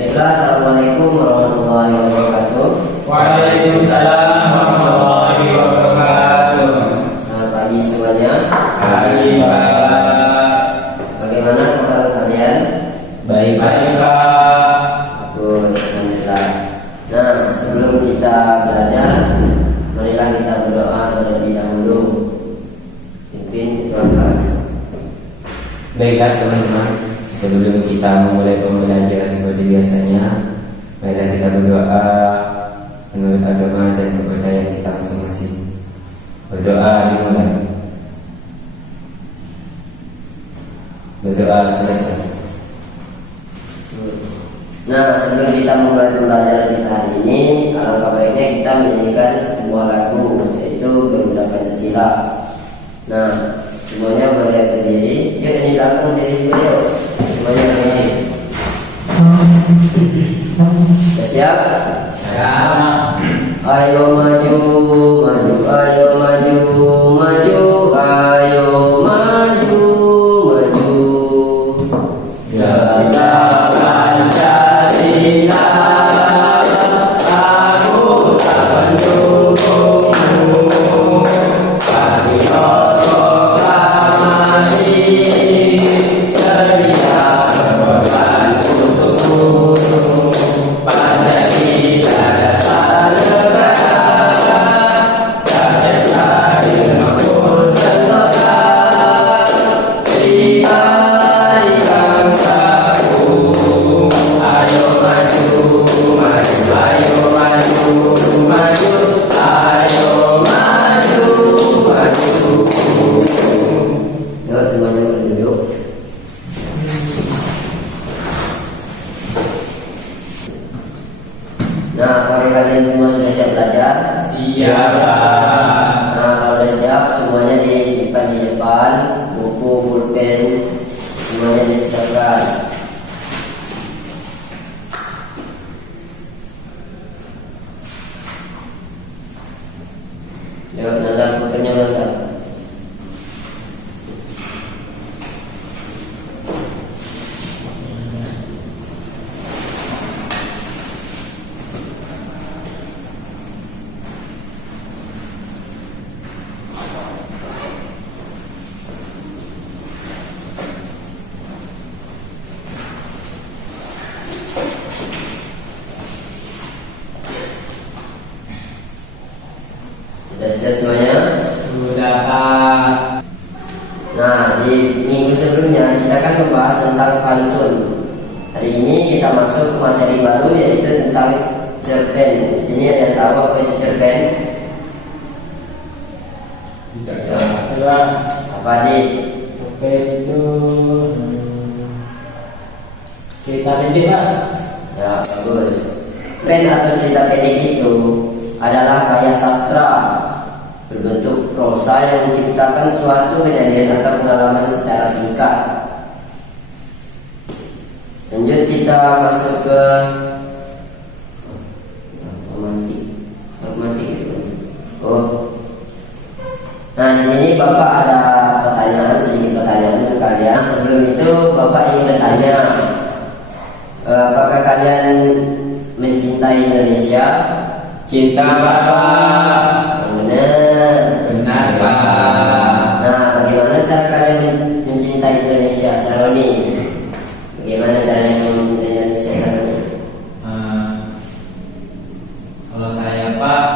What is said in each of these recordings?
Baiklah, assalamualaikum warahmatullahi wabarakatuh. Waalaikumsalam warahmatullahi wabarakatuh. Selamat pagi semuanya. Pagi Pak. Bagaimana kabar kalian? Baik-baik Pak. Bagus, alhamdulillah. Nah, sebelum kita belajar, marilah kita berdoa terlebih dahulu. Pimpin ketua kelas. Baiklah teman-teman, sebelum kita memulai pembelajaran seperti biasanya, marilah kita berdoa menurut agama dan kepercayaan kita masing-masing. Berdoa dimulai. Berdoa selesai. Nah, sebelum kita memulai pembelajaran kita hari ini, alangkah baiknya kita menyanyikan sebuah lagu, yaitu Garuda Pancasila. Nah, semuanya boleh berdiri. Yuk, ini belakang berdiri juga yuk. Semuanya berdiri. Sudah siap? Ya. Ayo maju, maju, ayo maju, maju, ayo maju, maju. Garuda Pancasila, aku tak mendukungmu. Patriot proklamasi, sedia berkorban untukmu. Pancasila dasar negara, rakyat makmur sentosa. Kita bangsaku, ayo maju, maju, ayo maju, maju, ayo maju, maju. Yuk, semuanya boleh duduk. Nah, apakah kalian semua sudah siap belajar? Siapa? Nah, kalau sudah siap, semuanya disimpan di depan, buku, pulpen, semuanya disiapkan. Yuk, nandang pulpennya nandang. Sudah siap semuanya? Sudah Pak. Nah, di minggu sebelumnya kita kan membahas tentang pantun. Hari ini kita masuk ke materi baru, yaitu tentang cerpen. Di sini ada yang tahu apa itu cerpen? Tidak Pak. Apa nih? Cerpen itu cerita pendek Pak. Ya, bagus. Cerpen atau cerita pendek itu adalah karya sastra berbentuk prosa yang menciptakan suatu kejadian atau pengalaman secara singkat. Lanjut kita masuk ke romantik. Oh. Nah, di sini Bapak ada pertanyaan, sedikit pertanyaan untuk kalian. Sebelum itu Bapak ingin bertanya, apakah kalian mencintai Indonesia? Cinta Bapak. Benar. Benar Pak. Nah, bagaimana cara kalian mencintai Indonesia, Saroni? Bagaimana caranya kamu mencintai Indonesia, Saroni? Kalau saya Pak,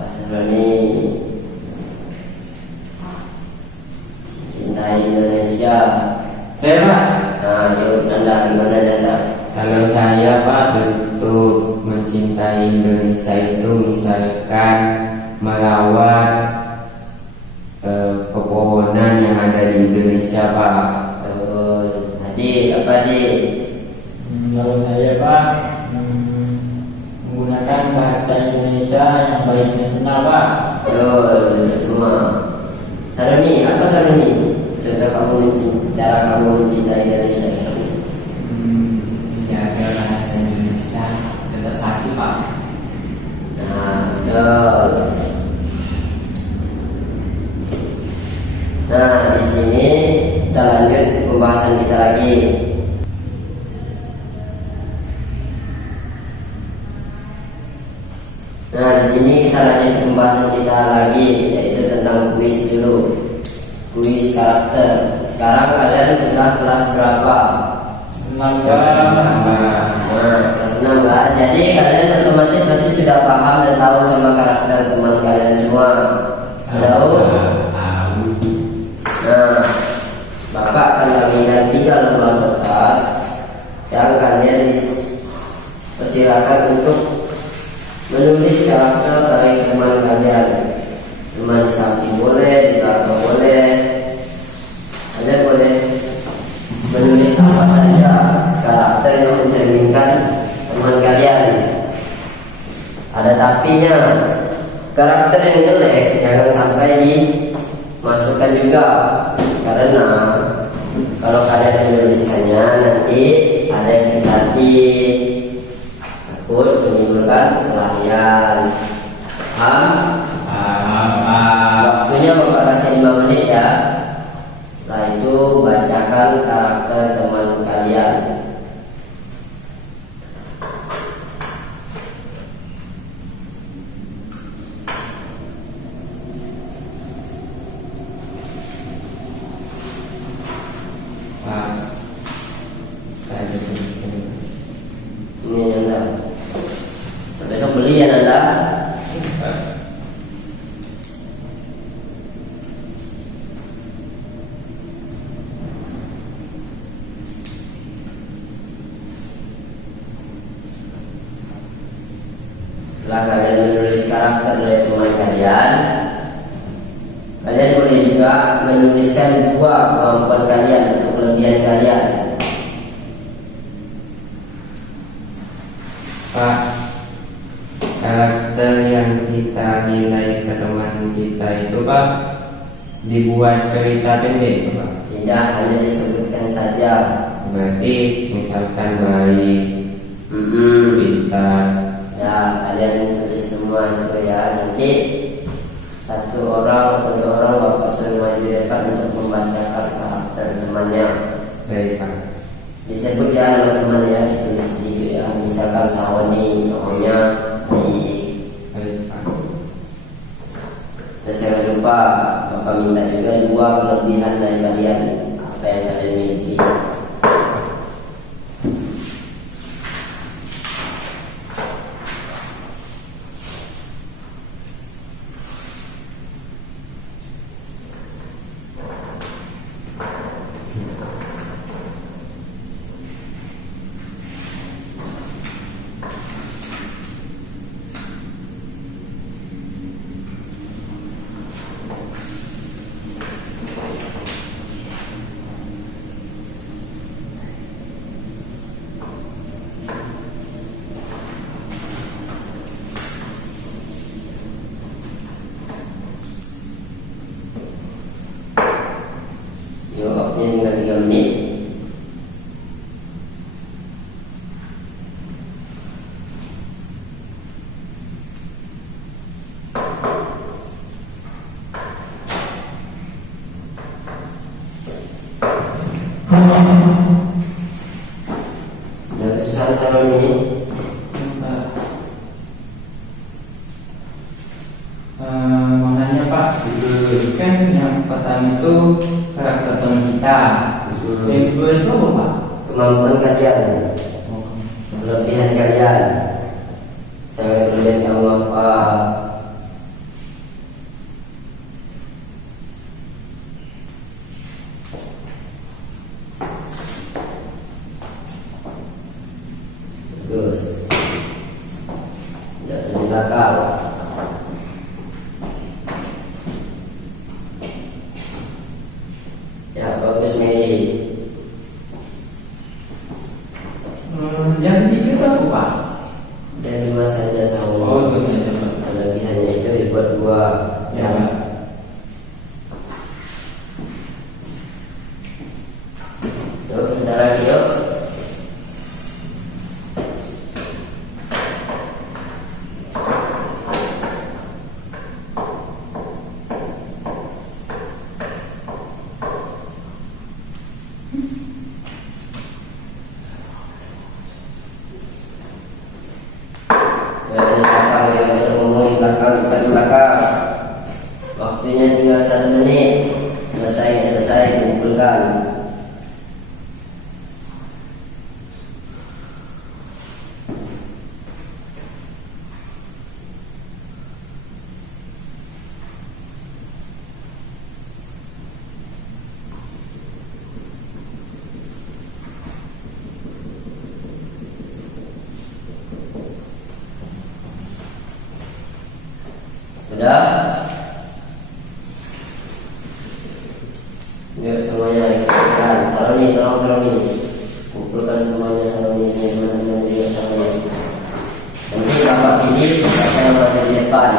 Pak Saroni mencintai Indonesia. saya Pak. Nah, yuk Nanda, gimana Nanda? Kalau saya Pak, bentuk mencintai Indonesia itu misalkan merawat pepohonan yang ada di Indonesia Pak. Terus, Hadi, apa Hadi? Kalau saya Pak, menggunakan bahasa Indonesia yang baik dan benar Pak. Betul, itu semua. Saroni, apa Saroni? Contoh cara kamu mencintai Indonesia, Saroni. Menjaga bahasa Indonesia tetap satu Pak. Nah, betul. Nah, di sini kita lanjut ke pembahasan kita lagi. Nah, di sini kita lanjut pembahasan kita lagi, yaitu tentang kuis dulu. Kuis karakter. Sekarang kalian sudah kelas berapa? 6 Nah, kelas 6 kan? Jadi kalian otomatis berarti sudah paham dan tahu sama karakter teman kalian semua. Tahu? Nah, Bapak akan bagikan 3 lembar kertas yang kalian dipersilakan untuk menulis karakter dari teman kalian. Teman di samping boleh, di belakang boleh. Kalian boleh menulis apa saja karakter yang mencerminkan teman kalian. Ada tapinya. Karakter yang jelek jangan sampai dimasukkan juga, karena kalau kalian menuliskannya nanti ada yang negatif, takut menimbulkan kelahiran. Waktunya Bapak kasih 5 menit ya. Setelah itu bacakan karakter teman kalian. Ini Nanda. Besok beli ya Nanda. Setelah kalian menulis karakter dari teman kalian, kalian boleh juga menuliskan 2 kemampuan kalian atau kelebihan kalian. Pak, karakter yang kita nilai ke teman kita itu Pak dibuat cerita pendek Pak. Tidak, hanya disebutkan saja. Berarti misalkan baik, pintar. Ya, kalian tulis semua itu ya. Nanti 1 orang atau 2 orang Bapak suruh maju di depan untuk membacakan karakter temannya. Baik Pak. Disebut ya nama teman ya, ditulis di situ ya. Misalkan Sawani, soalnya baik. Baik Pak. Dan jangan lupa Bapak minta juga 2 kelebihan dari kalian, apa yang kalian miliki. Jawabnya tinggal 3 menit. Dan kesusahan calon ini Maknanya Pak, kan yang pertama itu karakter teman kita. Yang kedua itu apa Pak? kemampuan kalian, kelebihan kalian. Saya kelebihan kamu apa? Bagus. Jangan di belakang. Ya, bagus Meli. Yang ketiga itu apa Pak? Dan 2 saja sama. Oh, itu saja Pak. Kelebihannya itu dibuat 2. Ya Pak. Terus sebentar lagi yuk. Dari belakang yang banyak ngomong di belakang, bukan di belakang. Waktunya tinggal 1 menit. Selesai kumpulkan. Sudah? Yuk semuanya kumpulkan. Taruh nih. Kumpulkan semuanya, taruh nih. Teman-teman juga taruh nih. Nanti bapak pilih siapa yang berada di depan.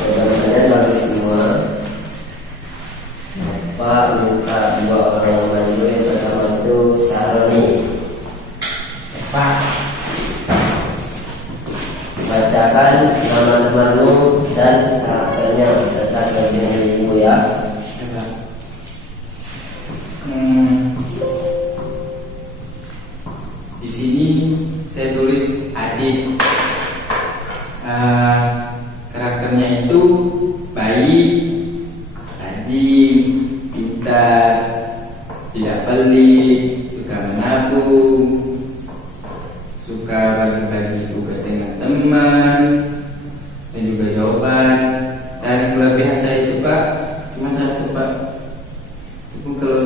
Jawaban bagus semua. Bapak minta 2 orang yang bantu. Yang pertama itu Saroni. Pak. Bacakan nama temanmu dan karakternya serta kelebihan ibu ya. Coba. Di sini saya tulis Adit. Karakternya itu baik, rajin, pintar, tidak pelit, suka menabung, suka bagi-bagi tugas dengan teman, dan juga jawaban. Dan kelebihan saya itu Pak, cuma satu Pak. Itu kalau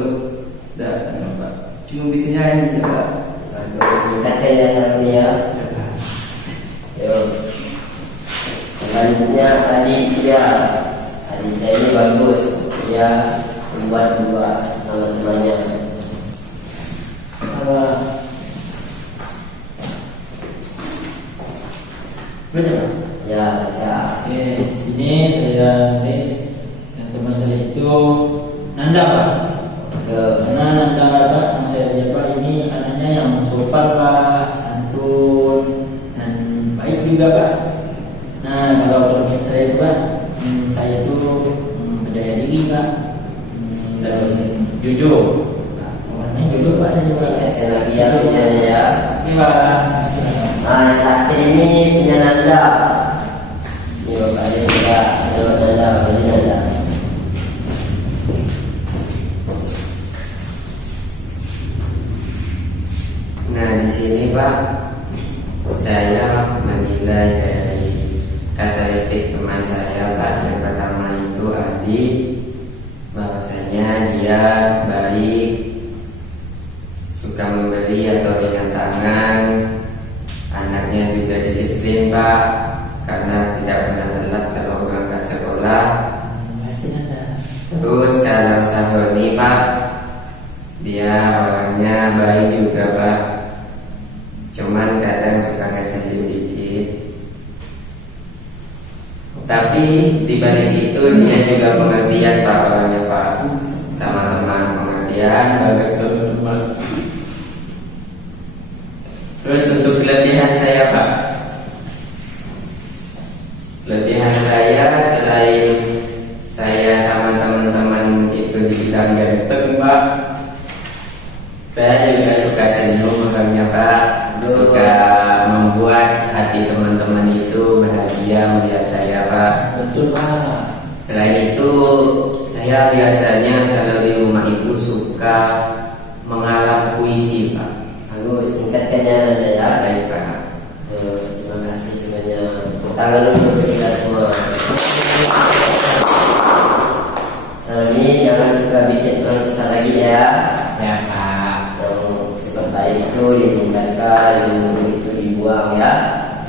tidak Pak, cuma bisa nyanyi ya Pak. Tingkatkan ya Saroni ya. Yuk. Selanjutnya Aditya ini bagus. Dia membuat 2 nama temannya. Baca Pak. Ya baca. Oke, di sini saya nulis yang teman saya itu Nanda Pak. Karena Nanda Pak yang saya lihat Pak ini anaknya yang sopan Pak, santun dan baik juga Pak. Nah kalau kelebihan saya itu Pak, saya itu percaya diri Pak, dan jujur. Nah, orangnya jujur Pak, saya suka. Lagi ya punya ya. Oke Pak. Nah yang terakhir ini punya Nanda. Ini bapak dia juga. Ini Nanda. Nah, di sini Pak, saya menilai dari karakteristik teman saya Pak. Yang pertama itu Adi, bahwasanya dia baik, suka memberi atau ringan tangan, anaknya juga disiplin Pak, karena tidak pernah telat kalau berangkat sekolah. Masih Nanda. Terus kalau Saroni Pak, dia orangnya baik juga Pak, cuman kadang suka ngeselin dikit. Tapi dibanding itu dia juga pengertian Pak, orangnya Pak, sama teman, pengertian banget sama teman. Terus untuk kelebihan saya Pak, kelebihan saya selain saya sama teman-teman itu dibilang ganteng Pak, saya juga suka senyum orangnya Pak, suka membuat hati teman-teman itu bahagia melihat saya Pak. Betul Pak. Selain itu saya biasanya kalau di rumah itu suka mengarang puisi Pak. Bagus, tingkatkannya Nanda ya. Baik Pak. Terima kasih semuanya. Tangan dulu untuk kita semua. Saroni jangan suka bikin orang kesal lagi ya. Ya Pak. Yang sifat baik itu ditingkatkan, yang buruk itu dibuang ya.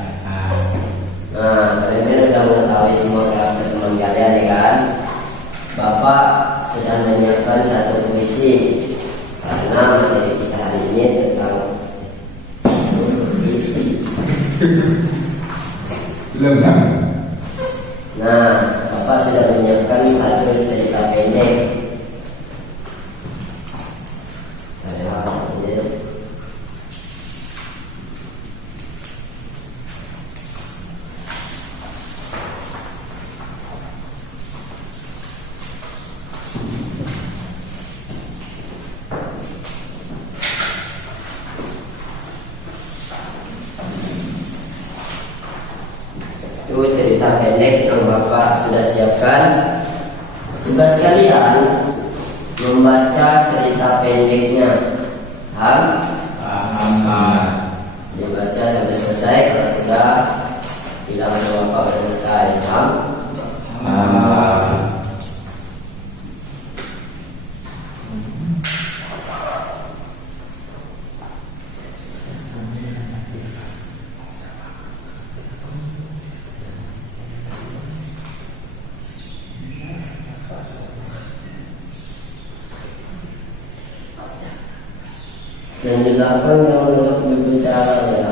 Ya Pak. Nah, kalian sudah mengetahui semua karakter teman kalian ya kan? Bapak sudah menyiapkan 1 puisi karena materi kita hari ini tentang puisi. Belum. Nah, Bapak Bapak sudah menyiapkan satu cerita pendek. Itu cerita pendek yang Bapak sudah siapkan. Tugas kalian membaca cerita pendeknya. Paham? Paham. Dibaca sampai selesai. Kalau sudah, bilang ke Bapak sudah selesai. Paham? Paham. Dan juga apa yang berbicara ya.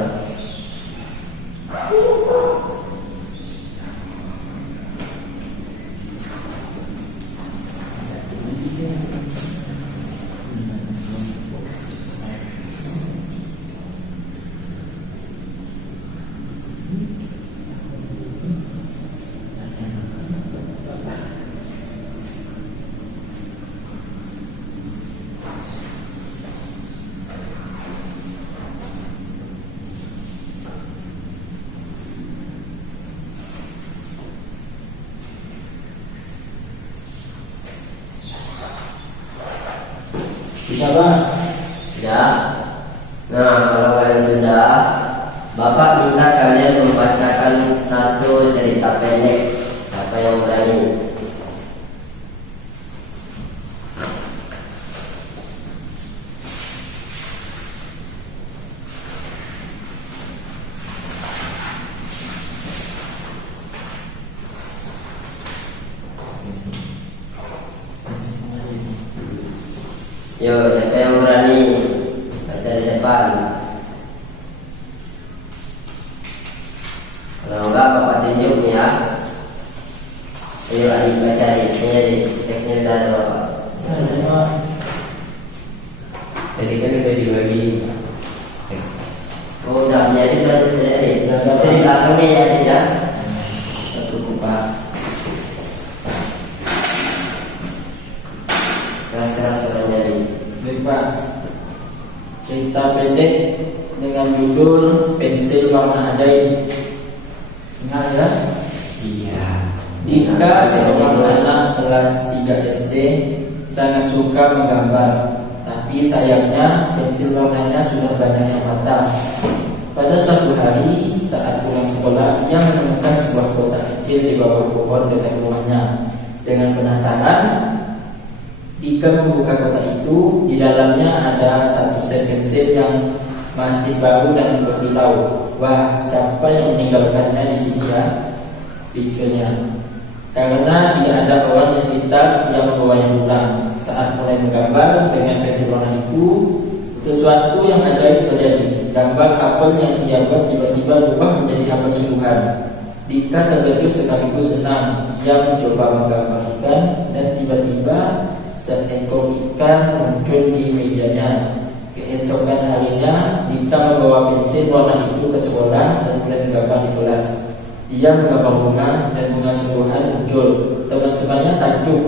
Bisa Pak? Ya. Nah, kalau kalian sudah, Bapak minta kalian membacakan satu cerita pendek. Siapa yang berani? Yo, siapa yang berani baca di depan? Kalau enggak, Bapak tunjuk nih ya. Ayo adik baca nih, teksnya udah ada Bapak. Saya Pak. Tadi kan udah dibagi. Oh, udah menjadi udah terjadi. Tapi di belakangnya ya tidak. Satu kupa. Keras-keras suaranya nih. Baik Pak. Cerita pendek dengan judul Pensil Warna Ajaib. Ingat ya? Iya. Dika seorang anak kelas 3 SD sangat suka menggambar, tapi sayangnya pensil warnanya sudah banyak yang patah. Pada suatu hari saat pulang sekolah, ia menemukan sebuah kotak kecil di bawah pohon dekat rumahnya. Dengan penasaran, Dika membuka kotak itu. Di dalamnya ada satu set pensil yang masih baru dan berkilau. Wah, siapa yang meninggalkannya di sini ya? Pikirnya. Karena tidak ada orang di sekitar yang membawanya pulang. Saat mulai menggambar dengan pensil warna itu, sesuatu yang ajaib terjadi. Gambar apel yang ia buat tiba-tiba berubah menjadi apel sungguhan. Dika terkejut sekaligus senang. Ia mencoba menggambar ikan dan tiba-tiba seekor ikan muncul di mejanya. Keesokan harinya, Dika membawa pensil warna itu ke sekolah dan mulai menggambar di kelas. Ia menggambar bunga dan bunga sungguhan muncul. Teman-temannya takjub.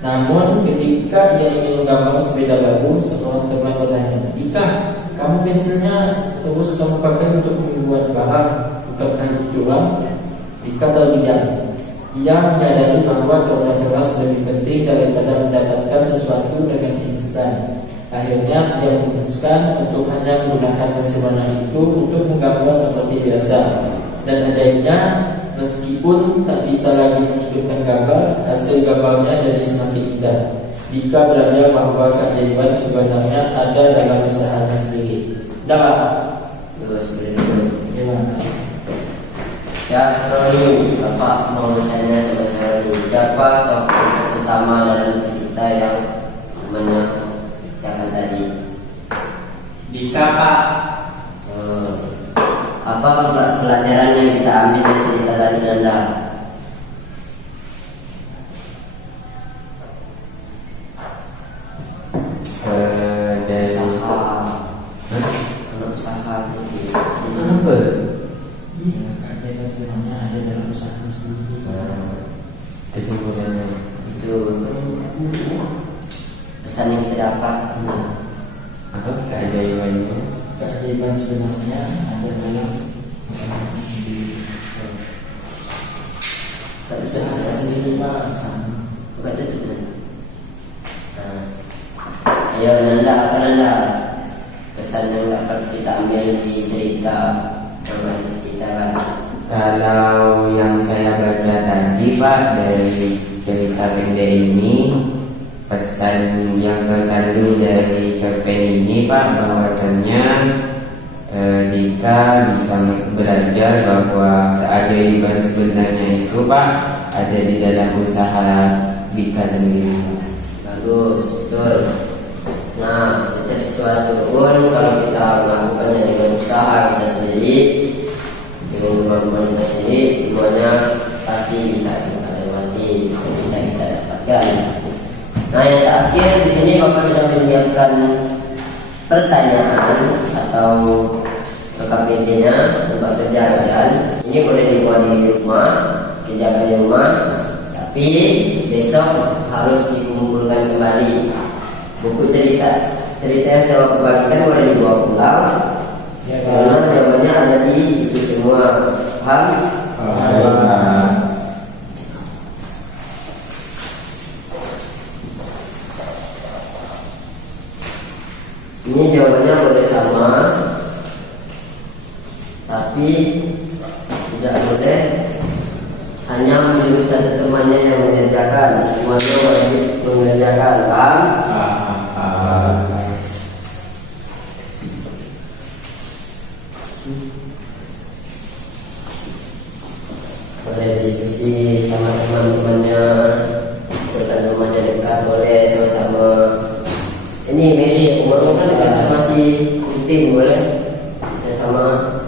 Namun ketika ia ingin menggambar sepeda baru, seorang teman bertanya, "Dika, kamu pensilnya terus kamu pakai untuk membuat barang, bukankah itu curang?" Dika terdiam. Ia menyadari bahwa kerja keras lebih penting daripada mendapatkan sesuatu dengan instan. Akhirnya ia memutuskan untuk hanya menggunakan pensil warna itu untuk menggambar seperti biasa. Dan ajaibnya, meskipun tak bisa lagi menghidupkan gambar, hasil gambarnya jadi semakin indah. Dika belajar bahwa keajaiban sebenarnya ada dalam usahanya sendiri. Dapat. Terus beri Gimana? Siapa nih? Bapak mau bertanya sama saya nih. Siapa tokoh utama dalam cerita yang menceritakan tadi? Dika Pak. Apa pelajaran yang kita ambil dari cerita tadi Nanda? Betul. Iya, keajaiban sebenarnya ada dalam usaha sendiri. Kesimpulannya Itu pesan yang kita dapat. apa keajaibannya? Keajaiban sebenarnya ada dalam usaha sendiri Pak. Sama. Bukan tutup kan? Nah, ayo Nanda, apa Nanda? Pesan yang dapat kita ambil di cerita yang tadi ceritakan. Kalau yang saya baca tadi Pak dari cerita pendek ini, pesan yang terkandung dari cerpen ini Pak bahwasannya Dika bisa belajar bahwa keajaiban sebenarnya itu Pak ada di dalam usaha Dika sendiri. Bagus, betul. Nah, setiap sesuatu pun kalau kita melakukannya dengan usaha kita sendiri, dengan kemampuan kita sendiri, semuanya pasti bisa kita lewati, bisa kita dapatkan. Nah, yang terakhir di sini Bapak sudah menyiapkan pertanyaan atau KPT-nya tempat kerja kalian. Ini boleh dibuat di rumah, kerjakan di rumah, tapi besok harus dikumpulkan kembali. Buku cerita yang saya bagikan boleh dibawa pulang. Ya, Karena jawabannya ada di situ semua. Paham? Ini jawabannya boleh sama, tapi tidak boleh hanya menurut satu temannya yang mengerjakan, semuanya wajib mengerjakan. Paham? Boleh diskusi sama teman-temannya, misalkan rumahnya dekat, boleh sama-sama. Ini Mary, umurmu kan dekat sama si Tim, boleh ya sama.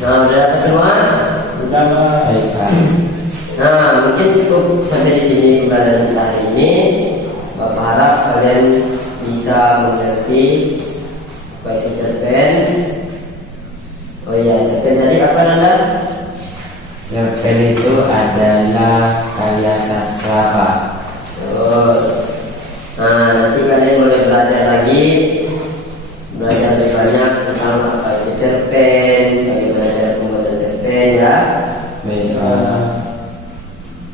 Nah, udah datang semua? Udah Pak. Baik Pak. Nah, mungkin cukup sampai di sini pembelajaran kita hari ini. Bapak harap kalian bisa mengerti baik cerpen. Oh iya, cerpen tadi apa Nanda? Cerpen itu adalah karya sastra Pak. Terus, nah nanti kalian boleh belajar lagi, belajar lebih banyak tentang apa itu cerpen, belajar pembuatan cerpen ya. Baik Pak.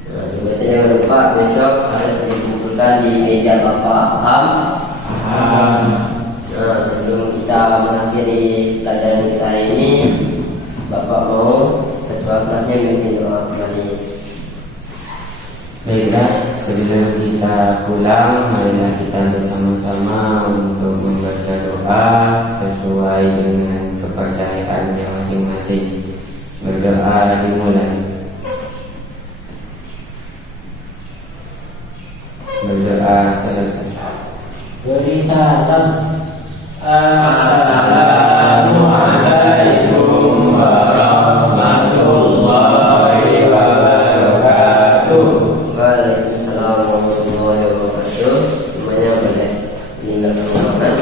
Nah, juga saya jangan lupa besok harus dikumpulkan di meja Bapak. Paham? Nah, sebelum kita mengakhiri pelajaran kita hari ini, Bapak mau ketua kelasnya memimpin doa kembali. Baiklah, sebelum kita pulang, marilah kita bersama-sama untuk membaca doa sesuai dengan kepercayaannya masing-masing. Berdoa dimulai. Berdoa selesai. Beri salam. Assalamualaikum warahmatullahi wabarakatuh. Waalaikumsalam warahmatullahi wabarakatuh. Semuanya boleh meninggalkan ruangan.